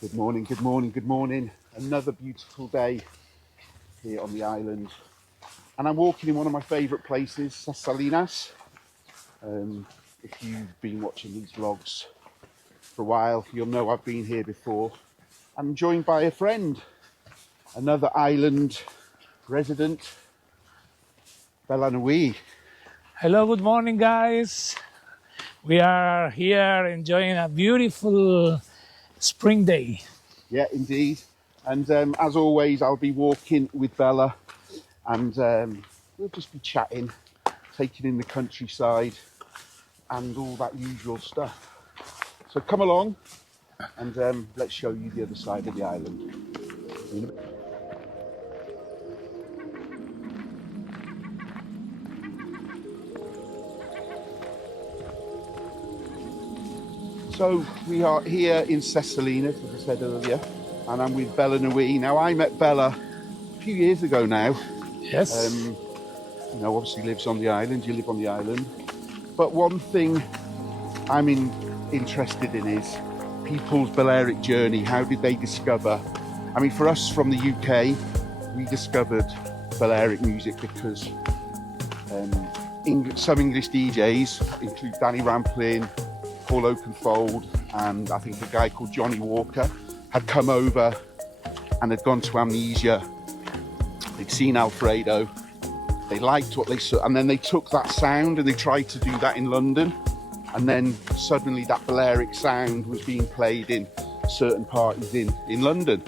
Good morning, good morning, good morning. Another beautiful day here on the island. And I'm walking in one of my favourite places, Salinas. If you've been watching these vlogs for a while, you'll know I've been here before. I'm joined by a friend, another island resident, LOUIE. Hello, good morning, guys. We are here enjoying a beautiful spring day. Yeah, indeed. And as always, I'll be walking with Bella, and we'll just be chatting, taking in the countryside and all that usual stuff. So come along and let's show you the other side of the island. So we are here in Salinas, as I said earlier, and I'm with LOUIE. Now, I met Bella a few years ago now. Yes. You know, obviously lives on the island, you live on the island. But one thing I'm interested in is people's Balearic journey. How did they discover? I mean, for us from the UK, we discovered Balearic music because some English DJs, include Danny Rampling, Paul Oakenfold, and I think a guy called Jonny Walker, had come over and had gone to Amnesia. They'd seen Alfredo, they liked what they saw, and then they took that sound and they tried to do that in London, and then suddenly that Balearic sound was being played in certain parties in London.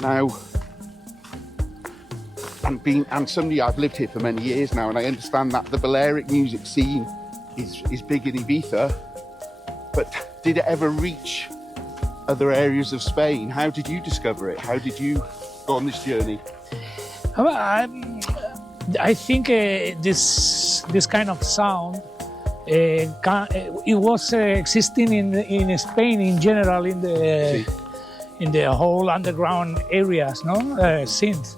Now, and somebody, I've lived here for many years now, and I understand that the Balearic music scene is big in Ibiza. But did it ever reach other areas of Spain? How did you discover it? How did you go on this journey? I think this kind of sound, it was existing in Spain in general, in the whole underground areas, no? Since.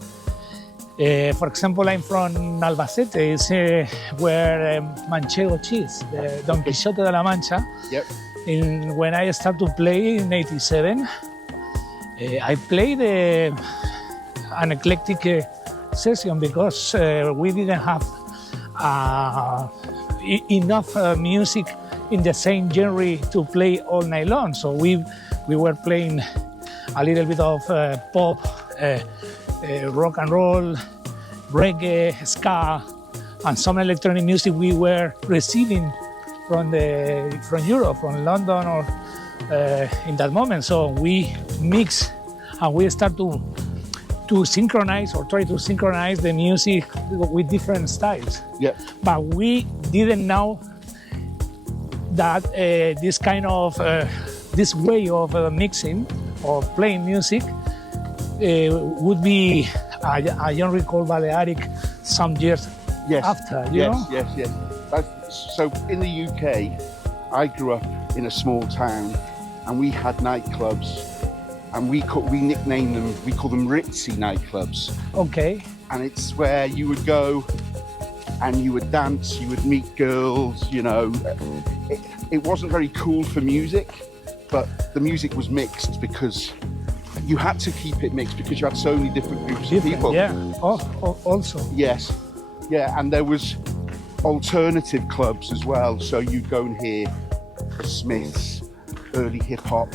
For example, I'm from Albacete, it's where Manchego cheese, the Don Quixote de la Mancha. Yep. When I started to play in '87, I played an eclectic session because we didn't have enough music in the same genre to play all night long. So we were playing a little bit of pop, rock and roll, reggae, ska, and some electronic music we were receiving from Europe, from London, or in that moment. So we mix and we start to synchronize or try to synchronize the music with different styles. Yeah. But we didn't know that this kind of this way of mixing or playing music would be a genre called Balearic some years after, you know? Yes. So in the UK, I grew up in a small town, and we had nightclubs, and we nicknamed them, we call them ritzy nightclubs. Okay. And it's where you would go and you would dance, you would meet girls, you know. It wasn't very cool for music, but the music was mixed because you had to keep it mixed because you had so many different groups of people. Yeah, also. Yes, yeah, and there was alternative clubs as well. So you'd go and hear the Smiths, early hip hop,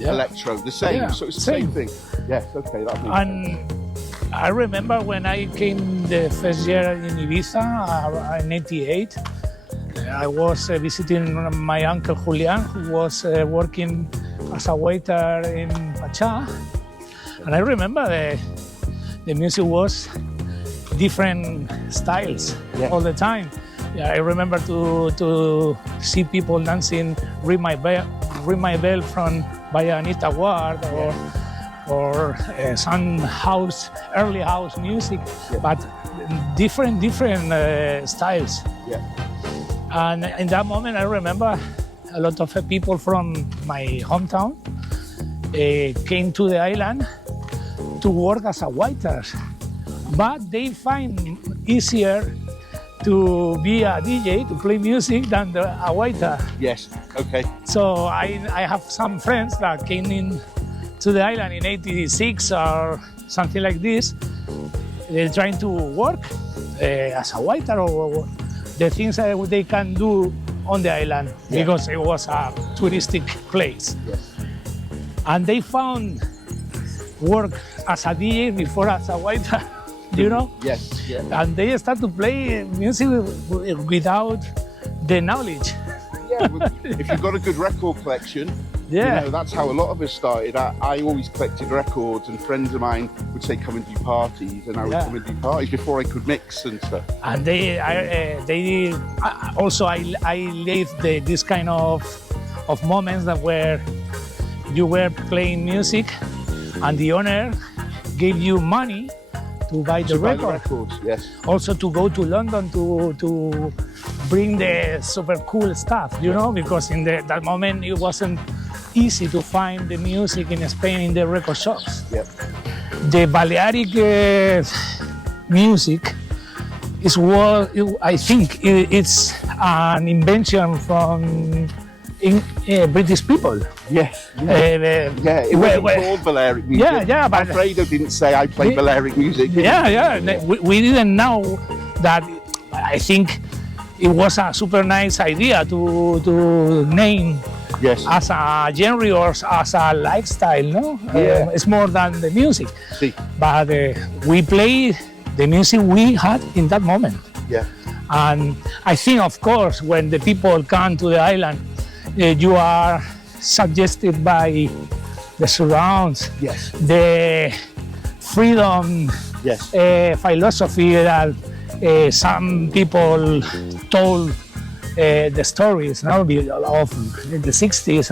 electro, the same. Yeah, so it's the same thing. Yes, okay, that makes sense. I remember when I came the first year in Ibiza in '88, I was visiting my uncle Julian, who was working as a waiter in Pacha, and I remember the music was different styles all the time. Yeah, I remember to see people dancing "Ring My Bell" from Bayanita Ward, or some early house music, but different styles. Yeah. And in that moment, I remember a lot of people from my hometown came to the island to work as a waiters, but they find easier to be a DJ, to play music, than a waiter. Yes, okay. So I have some friends that came in to the island in '86 or something like this, they're trying to work as a waiter or the things that they can do on the island because it was a touristic place. Yes. And they found work as a DJ before as a waiter, you know? Yes, yeah. And they start to play music without the knowledge. Yeah, if you've got a good record collection, you know, that's how a lot of us started. I always collected records, and friends of mine would say, come and do parties, and I would come and do parties before I could mix and stuff. And they also I lived this kind of moments that where you were playing music, and the owner gave you money to buy the records. Yes. Also to go to London to bring the super cool stuff, you know, because in that moment it wasn't easy to find the music in Spain in the record shops. Yep. The Balearic music is what I think it's an invention from British people. Yes. Yeah. It wasn't called Balearic music. Yeah. But Alfredo didn't say I play Balearic music. Yeah. We didn't know that. I think it was a super nice idea to name as a genre or as a lifestyle, no? It's more than the music. Sí. But we play the music we had in that moment. Yeah. And I think, of course, when the people come to the island, you are suggested by the surrounds, the freedom philosophy that some people told the stories of the 60s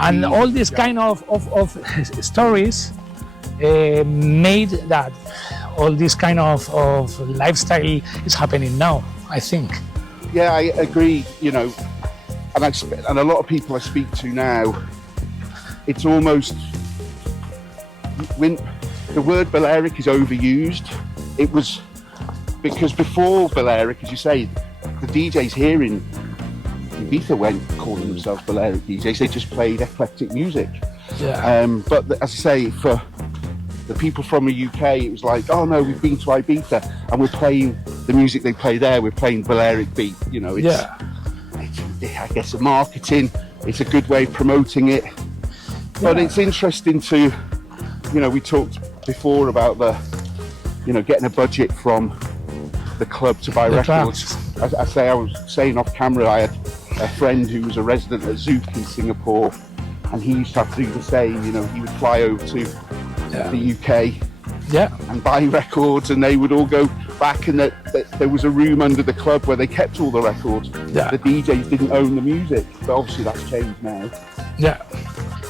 and all these kind of stories made that all this kind of lifestyle is happening now, I think. Yeah, I agree, you know, and a lot of people I speak to now, it's almost, when the word Balearic is overused, it was because before Balearic, as you say, the DJs here in Ibiza weren't calling themselves Balearic DJs, they just played eclectic music. Yeah. But as I say, for the people from the UK, it was like, oh no, we've been to Ibiza and we're playing the music they play there, we're playing Balearic beat, you know. It's, I guess, a marketing, it's a good way of promoting it. But it's interesting to, you know, we talked before about the, you know, getting a budget from the club to buy records. I was saying off camera, I had a friend who was a resident at Zouk in Singapore, and he used to have to do the same, you know, he would fly over to the UK and buy records, and they would all go back, and there was a room under the club where they kept all the records. The DJs didn't own the music, but obviously that's changed now. Yeah.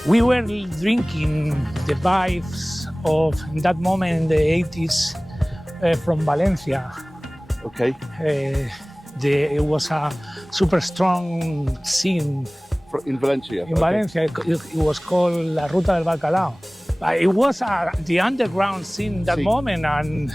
We were drinking the vibes of that moment in the 80s from Valencia. Okay. It was a super strong scene in Valencia. In Valencia, it was called La Ruta del BAKALAO. It was the underground scene in that moment, and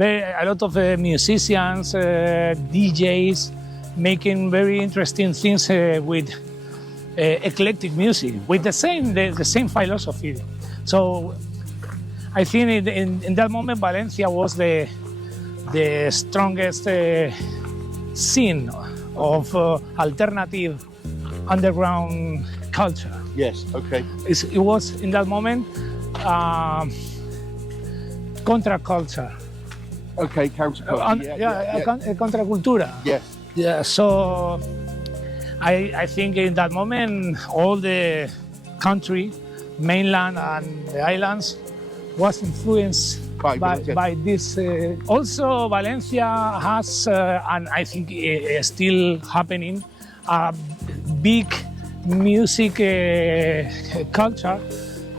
a lot of musicians, DJs, making very interesting things with eclectic music, with the same philosophy. So I think in that moment Valencia was the strongest scene of alternative underground culture. Yes, okay. It was in that moment contraculture. Okay, counterculture. Contracultura. Yes. Yeah, so I think in that moment all the country, mainland and the islands, was influenced by this. Also, Valencia has, and I think it's still happening, a big music culture,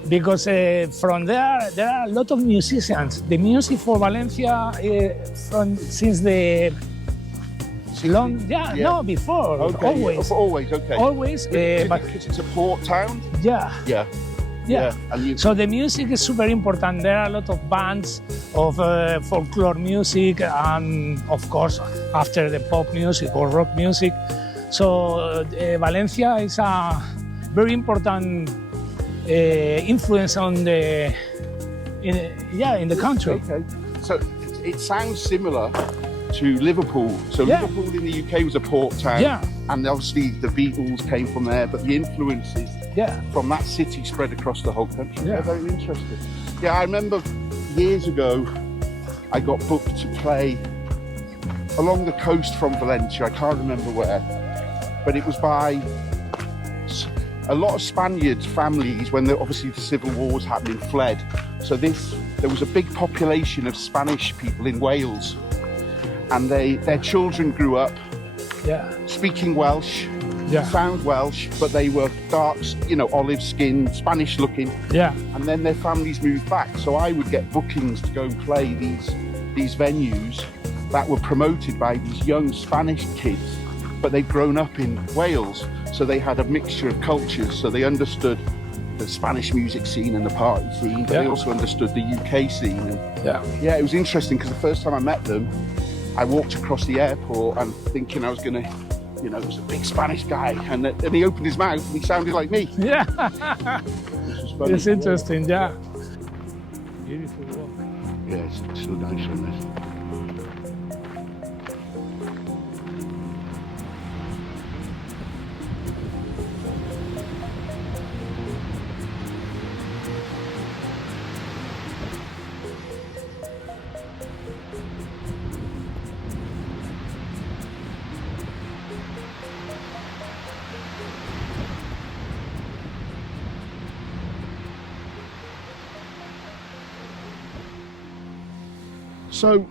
because from there are a lot of musicians. The music for Valencia since the long, before, okay, always. Always, okay. Always. But because it's a port town? Yeah. So the music is super important. There are a lot of bands of folklore music, and of course, after the pop music or rock music. So Valencia is a very important influence on in the country. Okay. So it sounds similar to Liverpool. So Liverpool in the UK was a port town, and obviously the Beatles came from there, but the influences from that city spread across the whole country. Yeah, very interesting. Yeah, I remember years ago I got booked to play along the coast from Valencia. I can't remember where, but it was by a lot of Spaniard families when obviously the civil war was happening fled. So there was a big population of Spanish people in Wales, and their children grew up speaking Welsh, found Welsh, but they were dark, olive skinned, Spanish looking. Yeah. And then their families moved back. So I would get bookings to go and play these venues that were promoted by these young Spanish kids, but they'd grown up in Wales. So they had a mixture of cultures. So they understood the Spanish music scene and the party scene, but they also understood the UK scene. And it was interesting because the first time I met them, I walked across the airport and thinking I was going to, it was a big Spanish guy, and he opened his mouth and he sounded like me. Yeah. Which was funny. It's interesting, yeah. Beautiful walk. Yeah, it's so nice on this. So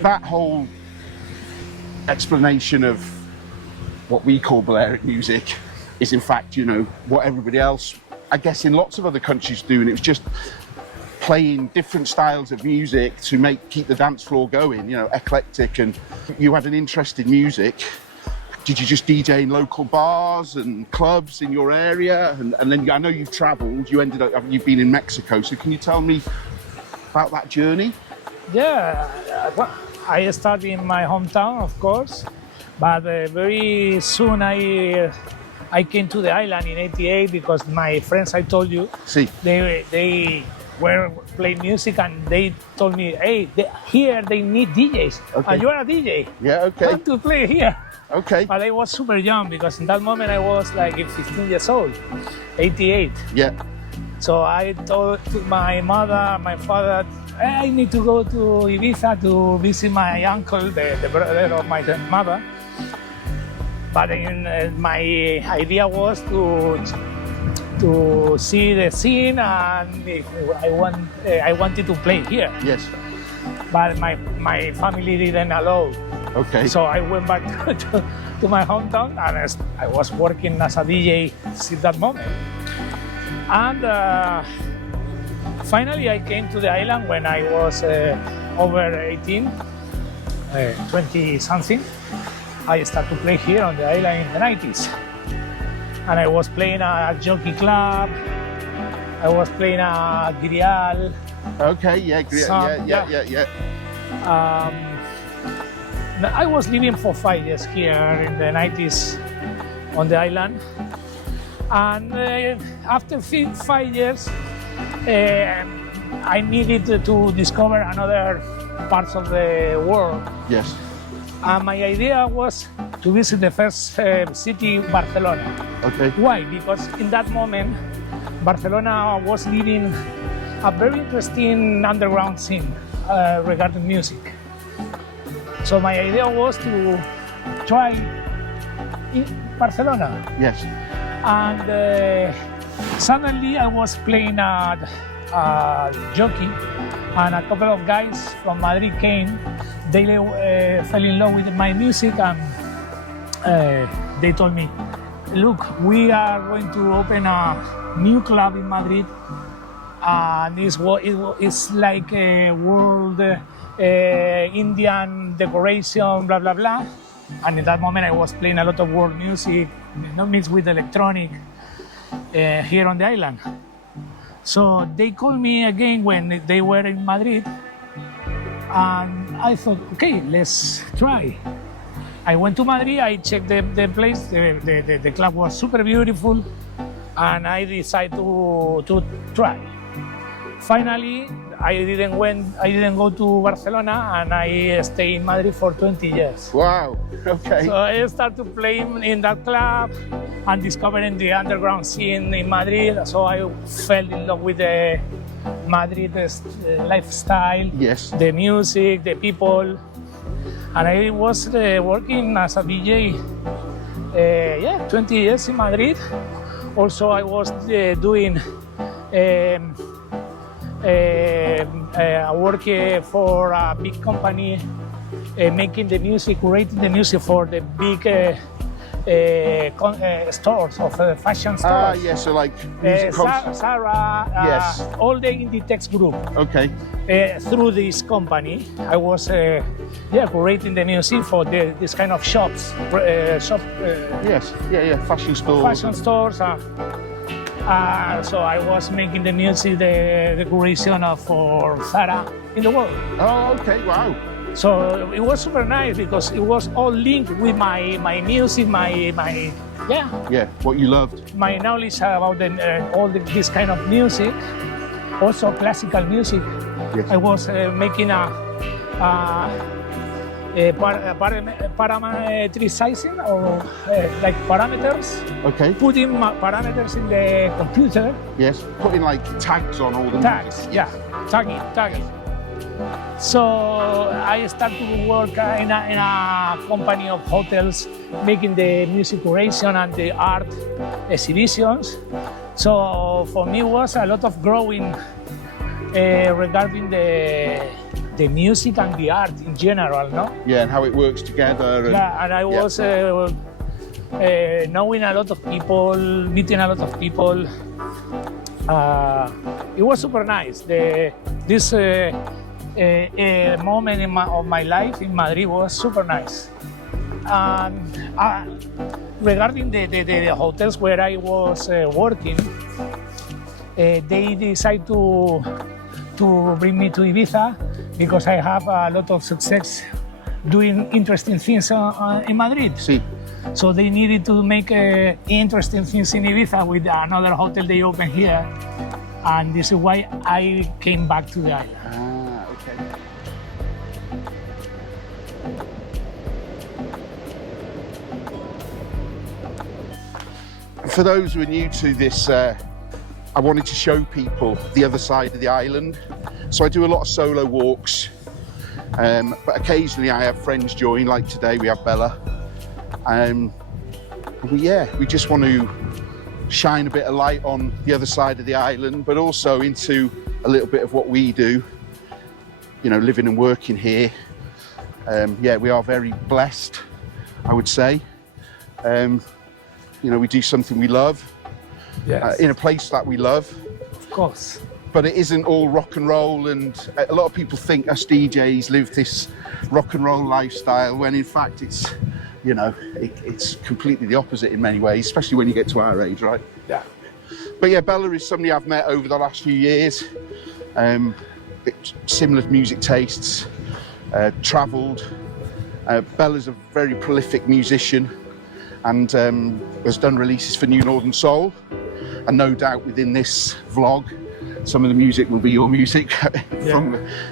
that whole explanation of what we call Balearic music is in fact, what everybody else, I guess in lots of other countries do, and it was just playing different styles of music to keep the dance floor going, eclectic. And you had an interest in music. Did you just DJ in local bars and clubs in your area? And then I know you've traveled, you've been in Mexico, so can you tell me about that journey? Yeah, I started in my hometown, of course, but very soon I came to the island in '88 because my friends, I told you, they were playing music and they told me, hey, here they need DJs, and you are a DJ. Yeah, okay. Come to play here. Okay. But I was super young because in that moment I was like 15 years old, 88. Yeah. So I told my mother, my father, I need to go to Ibiza to visit my uncle, the brother of my mother. But my idea was to see the scene, and if I wanted to play here. Yes. But my family didn't allow. Okay. So I went back to my hometown, and I was working as a DJ at that moment. And finally, I came to the island when I was over 18, 20 something. I started to play here on the island in the 90s. And I was playing a jockey club. I was playing a grial. Okay, yeah, yeah. I was living for 5 years here in the 90s on the island. And after 5 years, I needed to discover another parts of the world. Yes. And my idea was to visit the first city, Barcelona. Okay. Why? Because in that moment, Barcelona was living a very interesting underground scene regarding music. So my idea was to try in Barcelona. Yes. And suddenly I was playing a jockey, and a couple of guys from Madrid came. They fell in love with my music, and they told me, look, we are going to open a new club in Madrid, and it's like a world Indian decoration, blah, blah, blah. And in that moment I was playing a lot of world music, mixed with electronic here on the island. So they called me again when they were in Madrid, and I thought, okay, let's try. I went to Madrid, I checked the place, the club was super beautiful, and I decided to try. Finally, I didn't go to Barcelona, and I stayed in Madrid for 20 years. Wow, okay. So I started playing in that club and discovering the underground scene in Madrid. So I fell in love with the Madrid lifestyle, Yes. the music, the people. And I was working as a DJ, 20 years in Madrid. Also, I was doing work for a big company, making the music, curating the music for the big stores of fashion stores. Ah, yeah, so like music Zara, yes. all the Inditex group. Okay. Through this company, I was curating the music for this kind of shops. Yes, yeah, fashion stores. Fashion stores. So I was making the music, the curation for Zara in the world. Oh, okay, wow. So it was super nice because it was all linked with my music, Yeah, what you loved. my knowledge about this kind of music, also classical music. Yes. I was making parameterizing or like parameters. Okay. Putting parameters in the computer. Yes, putting like tags on all the Tags, yeah, tagging. So I started to work in a company of hotels, making the music curation and the art exhibitions. So for me, it was a lot of growing regarding the music and the art in general, no? Yeah, and how it works together. And, and I was knowing a lot of people, meeting a lot of people. It was super nice. This moment of my life in Madrid was super nice. Regarding the hotels where I was working, they decided to bring me to Ibiza because I have a lot of success doing interesting things in Madrid. See. So they needed to make interesting things in Ibiza with another hotel they opened here. And this is why I came back to the island. Ah, okay. For those who are new to this, I wanted to show people the other side of the island. So I do a lot of solo walks, but occasionally I have friends join, like today we have Bella. We just want to shine a bit of light on the other side of the island, but also into a little bit of what we do, you know, living and working here. We are very blessed, I would say. You know, we do something we love, Yes. in a place that we love. Of course. But it isn't all rock and roll, and a lot of people think us DJs live this rock and roll lifestyle, when in fact it's, you know, it's completely the opposite in many ways, especially when you get to our age, right? Yeah. But yeah, Bella is somebody I've met over the last few years. Similar music tastes, travelled. Bella's a very prolific musician and has done releases for NuNorthern Soul. And no doubt within this vlog, some of the music will be your music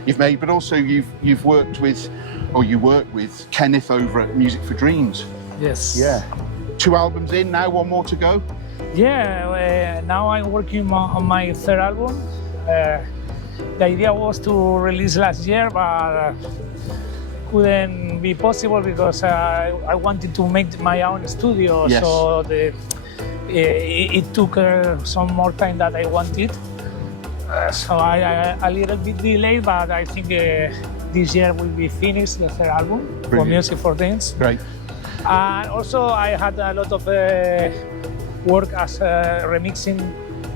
you've made, but also you've worked with, or you work with Kenneth over at Music for Dreams. Yes. Yeah. 2 albums in now, 1 more to go. Yeah, now I'm working on my 3rd album. The idea was to release last year, but couldn't be possible because I wanted to make my own studio. Yes. So it took some more time that I wanted. So I a little bit delayed, but I think this year will be finished, the 3rd album. Brilliant. For Music for Dreams. Great. And also I had a lot of work as remixing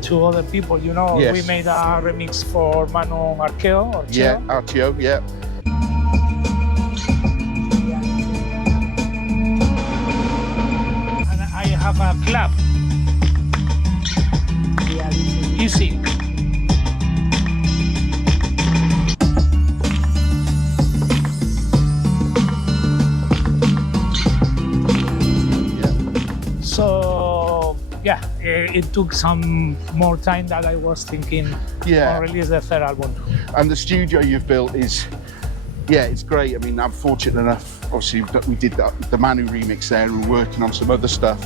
to other people, you know. Yes. We made a remix for Manu Archeo. Yeah, RTO, yeah. And I have a club. Easy. So yeah, it took some more time that I was thinking Yeah. to release the third album. And the studio you've built is, yeah, it's great. I mean, I'm fortunate enough, obviously, that we did the Manu remix there and we're working on some other stuff.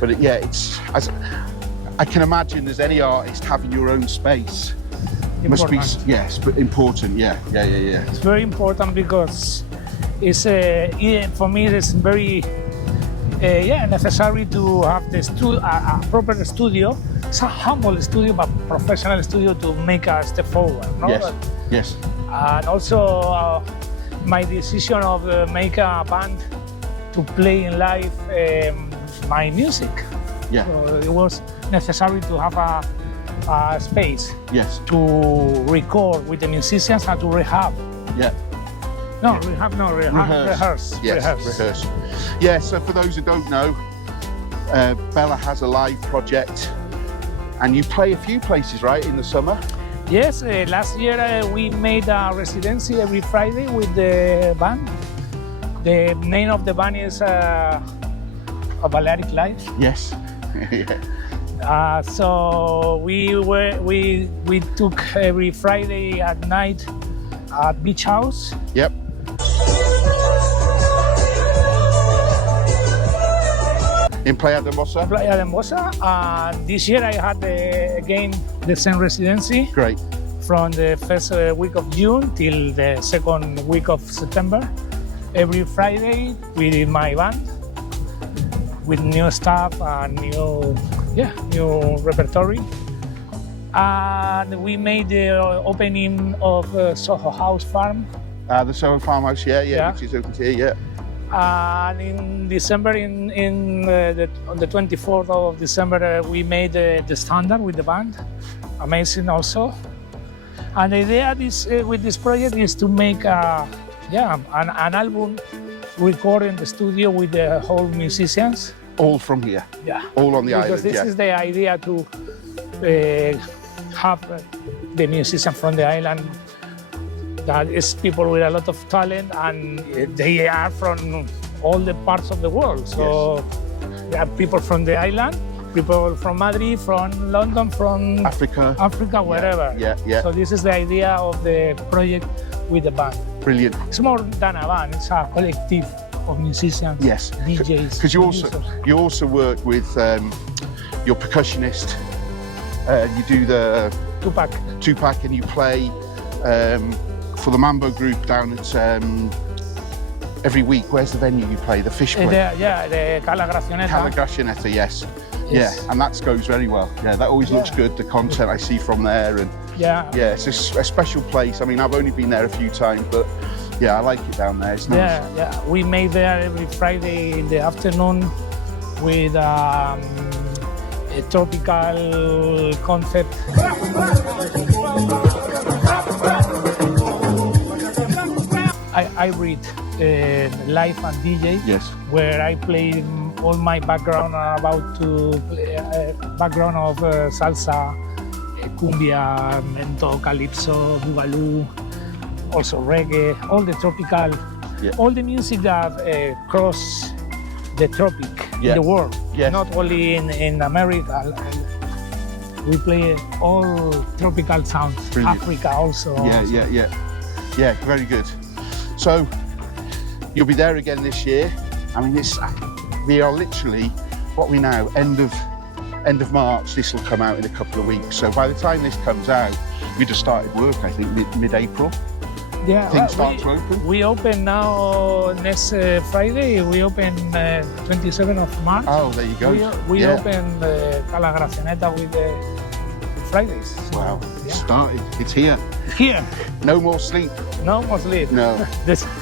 But yeah, it's, as I can imagine as any artist, having your own space must be, yes, but important, yeah. It's very important because it's, for me, it's very necessary to have a proper studio. It's a humble studio, but professional studio to make a step forward. No? Yes. And also my decision of make a band to play in live my music. Yeah. So it was necessary to have a space. Yes. To record with the musicians and to rehab. Yeah. No, rehearse. Yes, rehearse. Yeah, so for those who don't know, Bella has a live project and you play a few places, right, in the summer? Yes, last year we made a residency every Friday with the band. The name of the band is a Balearic Live. Yes. Yeah. So we took every Friday at night at Beach House. Yep. In Playa de Mosa? Playa de Mosa. And this year I had again the same residency. Great. From the first week of June till the second week of September. Every Friday with my band, with new stuff and new repertory. And we made the opening of Soho House Farm. The Soho Farmhouse, yeah, which is open here, yeah. And in December, on the 24th of December, we made the Standard with the band. Amazing also. And the idea with this project is to make an album recorded in the studio with the whole musicians. All from here? Yeah. All on the island, because this is the idea to have the musician from the island. That is people with a lot of talent and they are from all the parts of the world. So there are people from the island, people from Madrid, from London, from Africa, wherever. Yeah. So this is the idea of the project with the band. Brilliant. It's more than a band, it's a collective of musicians, yes. DJs. Because you also work with your percussionist. You do the two-pack and you play for the Mambo group down at every week. Where's the venue you play? The Fish Play? The Cala Gracioneta. Cala Gracioneta, yes. Yeah, and that goes very well. Yeah, that always looks good, the content I see from there. And yeah, it's a special place. I mean, I've only been there a few times, but yeah, I like it down there. It's nice. Yeah. We made there every Friday in the afternoon with a tropical concept. I read live and DJ, yes, where I play all my background about to play, background of salsa, cumbia, mento, calypso, boogaloo, also reggae, all the tropical, all the music that cross the tropic in the world, not only in America. We play all tropical sounds. Brilliant. Africa also. Yeah, very good. So you'll be there again this year. I mean, we are literally, what we now, end of March. This will come out in a couple of weeks. So by the time this comes out, we'd have started work, I think, mid-April. Yeah, things start to open. We open now next Friday. We open 27th of March. Oh, there you go. We open Cala Gracioneta with the Fridays. Wow, it's started. It's here. Here. No more sleep. No more sleep. No.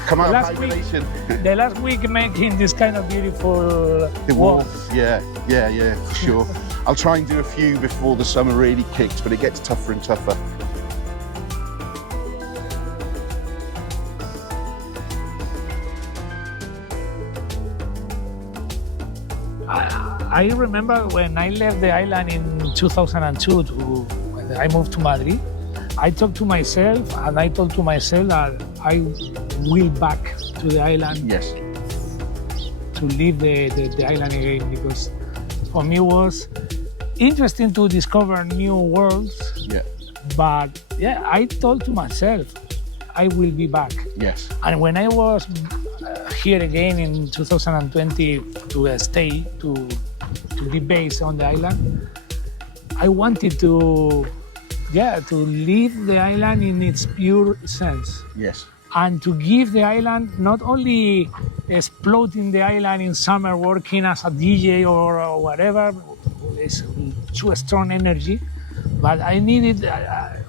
Come out of hibernation. The last week making this kind of beautiful walks. Yeah, for sure. I'll try and do a few before the summer really kicks, but it gets tougher and tougher. I remember when I left the island in 2002, when I moved to Madrid, I talked to myself and I told to myself that I will back to the island. Yes. To leave the island again, because for me was interesting to discover new worlds. Yeah. But yeah, I told to myself, I will be back. Yes. And when I was here again in 2020 to stay, to be based on the island, I wanted to live the island in its pure sense. Yes. And to give the island, not only exploiting the island in summer, working as a DJ or whatever, it's too strong energy, but I needed,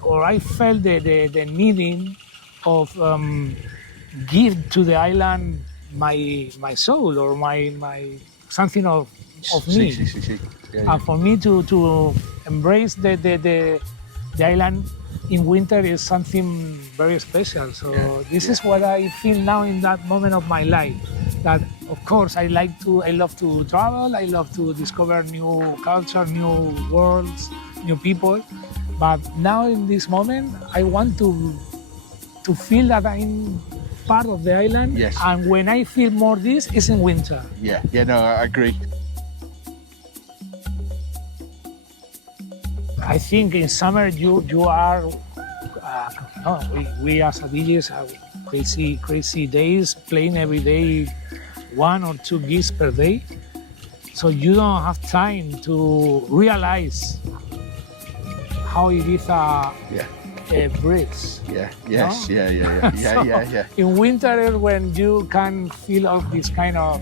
or I felt the needing of give to the island my soul or my something of me. Yeah. And for me to embrace the island in winter is something very special. So this is what I feel now in that moment of my life. That of course I love to travel, I love to discover new culture, new worlds, new people. But now in this moment, I want to feel that I'm part of the island. Yes. And when I feel more this, is in winter. Yeah, no, I agree. I think in summer you are, we as a DJs have crazy days, playing every day 1 or 2 gigs per day. So you don't have time to realize how Ibiza breathes. Yeah, yes, No? yeah. In winter, when you can feel all this kind of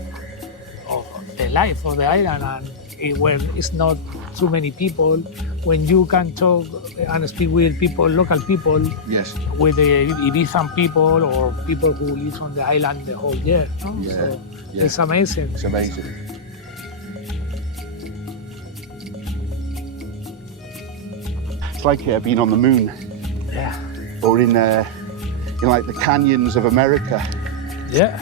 the life of the island, and when it's not too many people, when you can talk and speak with people, local people, Yes. with the Ibizan people or people who live on the island the whole year. No? Yeah, So yeah. it's amazing. It's amazing. It's like being on the moon, Yeah. or in like the canyons of America. Yeah.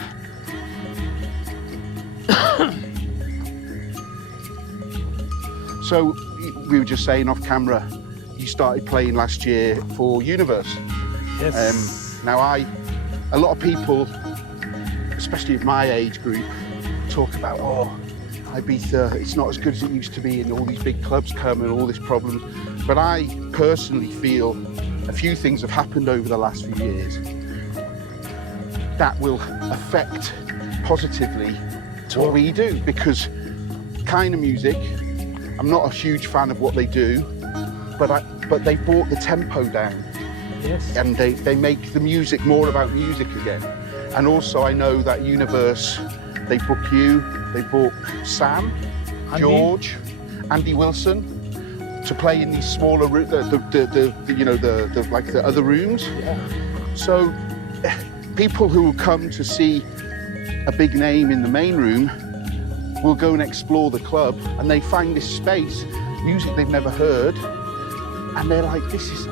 So we were just saying off camera, you started playing last year for Universe. Yes. Now a lot of people, especially at my age group, talk about, Ibiza, it's not as good as it used to be, and all these big clubs come and all this problems. But I personally feel a few things have happened over the last few years that will affect positively what we do, because kind of music, I'm not a huge fan of what they do, but they brought the tempo down. Yes. And they make the music more about music again. And also I know that Universe, they book you, they book Sam, Andy. George, Andy Wilson to play in these smaller the other rooms. Yeah. So people who will come to see a big name in the main room will go and explore the club, and they find this space, music they've never heard, and they're like, this is,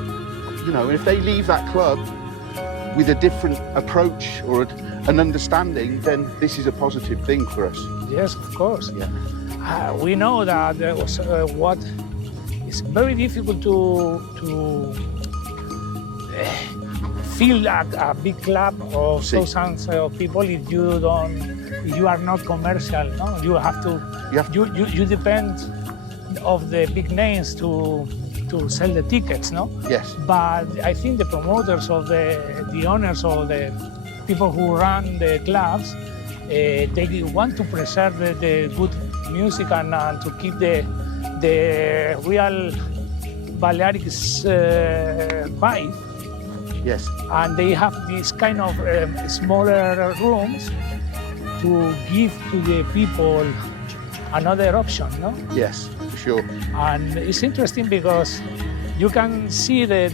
if they leave that club with a different approach or an understanding, then this is a positive thing for us. Yes, of course. Yeah. We know that there was what is very difficult to fill a big club of thousands of people if you are not commercial. No, you have to. You depend of the big names to sell the tickets. No. Yes. But I think the promoters of the owners or the people who run the clubs, they want to preserve the good music and to keep the real Balearics vibe. Yes. And they have these kind of smaller rooms to give to the people another option, no? Yes, for sure. And it's interesting because you can see the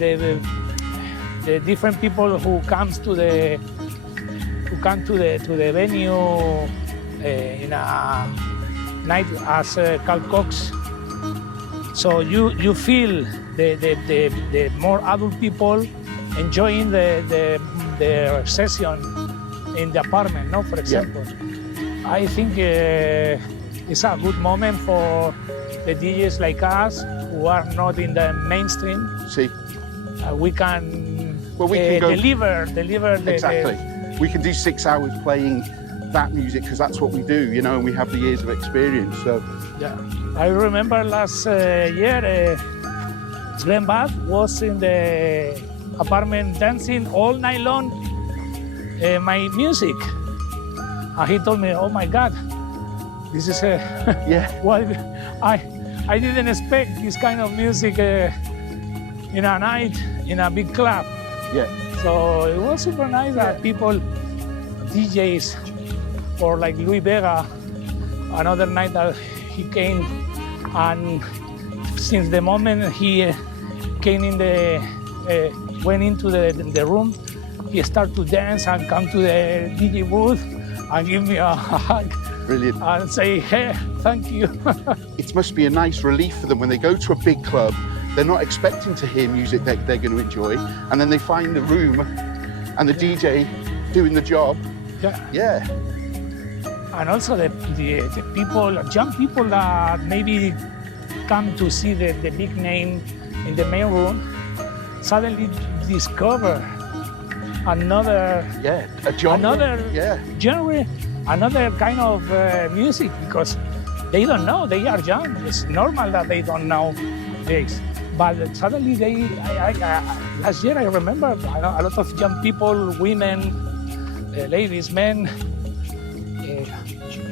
different people who come to the venue in a night as Carl Cox. So you feel the more adult people enjoying the session in the apartment, no? For example, I think it's a good moment for the DJs like us who are not in the mainstream. See, we can go deliver the exactly. We can do 6 hours playing that music because that's what we do, you know, and we have the years of experience. So yeah, I remember last year, SVEN VATH was in the apartment dancing all night long my music. And he told me, "Oh my God, this is yeah, well, I didn't expect this kind of music in a night in a big club." yeah, So it was super nice that people, DJs, or like LOUIE VEGA, another night that he came, and since the moment he came in went into the room, he started to dance and come to the DJ booth and give me a hug. brilliant. And say, "Hey, thank you." It must be a nice relief for them when they go to a big club. They're not expecting to hear music that they're going to enjoy, and then they find the room and the DJ doing the job. Yeah. Yeah, And also the people, young people that maybe come to see the big name in the main room, suddenly discover another a genre. another genre, another kind of music, because they don't know, they are young. It's normal that they don't know this. But suddenly last year I remember a lot of young people, women, ladies, men,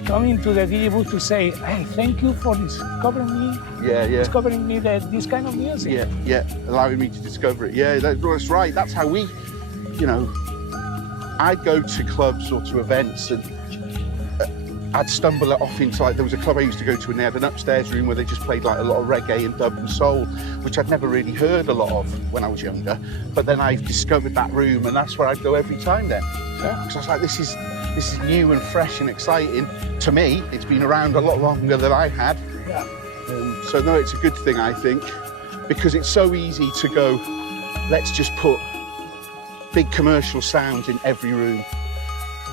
coming to the DJ booth to say, "Hey, thank you for discovering me this kind of music." Yeah, allowing me to discover it. Yeah, that's right. That's how we, you know, I'd go to clubs or to events and I'd stumble off into, like, there was a club I used to go to and they had an upstairs room where they just played like a lot of reggae and dub and soul, which I'd never really heard a lot of when I was younger. But then I discovered that room and that's where I'd go every time then. Yeah. Because I was like, this is new and fresh and exciting. To me, it's been around a lot longer than I had. Yeah. So no, it's a good thing, I think, because it's so easy to go, let's just put big commercial sounds in every room.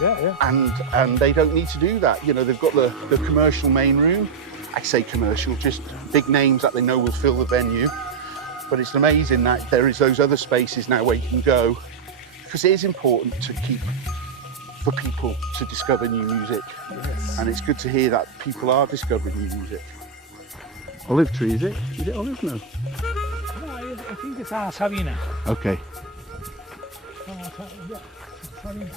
Yeah. And they don't need to do that. You know, they've got the commercial main room. I say commercial, just big names that they know will fill the venue. But it's amazing that there is those other spaces now where you can go, because it is important to keep for people to discover new music. Yes. And it's good to hear that people are discovering new music. Olive tree, is it? Is it olive? No. No, I think it's a Sabina. Okay. Sabina.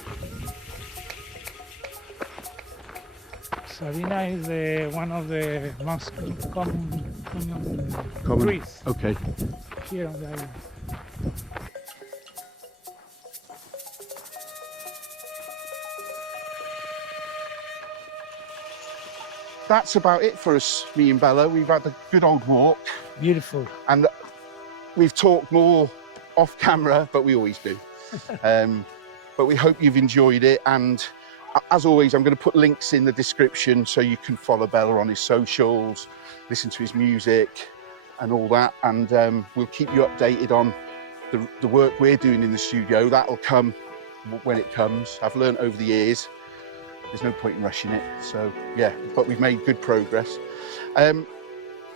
Sabina is one of the most common trees Okay. here on the island. That's about it for us, me and Bella. We've had a good old walk Beautiful. and we've talked more off camera, but we always do. But we hope you've enjoyed it. And as always, I'm going to put links in the description so you can follow Bella on his socials, listen to his music and all that. And we'll keep you updated on the work we're doing in the studio. That'll come when it comes. I've learned over the years, there's no point in rushing it. So yeah, but we've made good progress.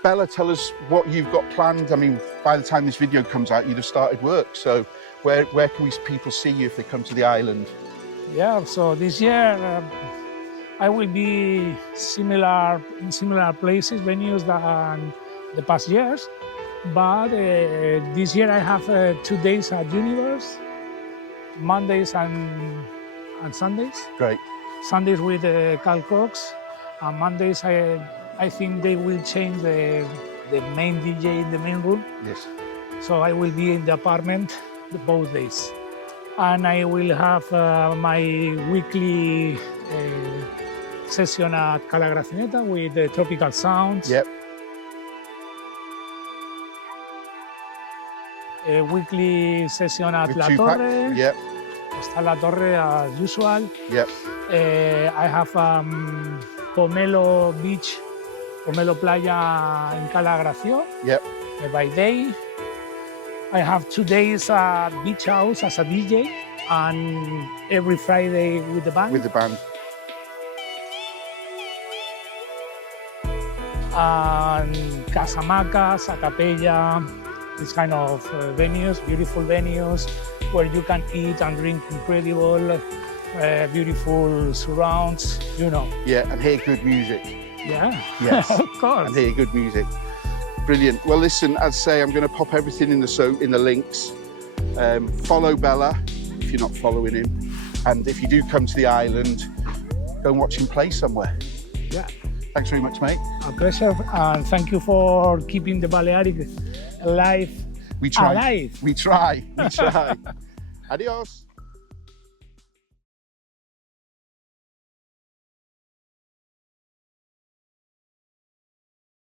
Bella, tell us what you've got planned. I mean, by the time this video comes out, you'd have started work. So where can people see you if they come to the island? Yeah, so this year I will be in similar places, venues than the past years. But this year I have 2 days at Universe, Mondays and Sundays. Great. Sundays with Carl Cox, and Mondays I think they will change the main DJ in the main room. Yes. So I will be in the apartment both days. And I will have my weekly session at Cala Gracineta with the tropical sounds. Yep. A weekly session at With La Tupac. Torre. Yep. Está La Torre as usual. Yep. I have Pomelo Beach, Pomelo Playa in Cala Gracia Yep. by day. I have 2 days at Beach House as a DJ, and every Friday with the band. With the band. And Casamacas, Acapella, this kind of venues, beautiful venues where you can eat and drink incredible beautiful surrounds, you know. Yeah, and hear good music. Yeah, Yes, of course. and hear good music. Brilliant. Well, listen, as I say, I'm going to pop everything in the links. Follow Bella if you're not following him, and if you do come to the island, go and watch him play somewhere. Yeah. Thanks very much, mate. A pleasure, and thank you for keeping the Balearic alive. We try. Alive. We try. We try. Adios.